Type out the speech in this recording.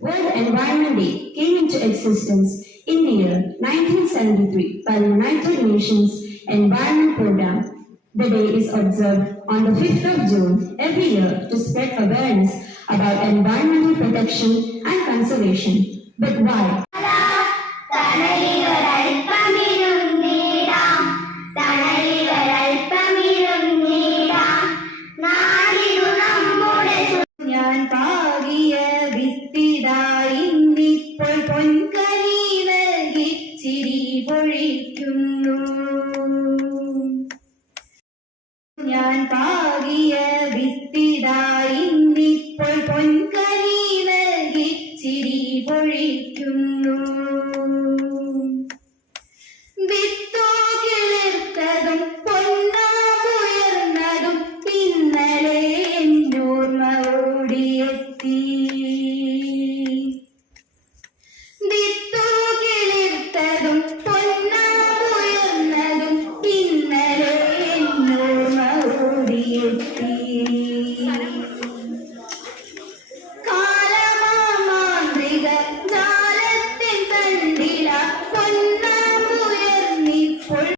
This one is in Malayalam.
World Environment Day came into existence in the year 1973 by the United Nations Environment Programme. The day is observed on the 5th of June every year to spread awareness about environmental protection and conservation. But why? ഞാൻ പാകിയ വിത്തിടായിന്നിപ്പോൾ പൊൻകനി നൽകി ചിരി പൊഴിക്കുന്നു. ഞാൻ പാകിയ വിത്തിടായിന്നിപ്പോൾ പൊൻകനി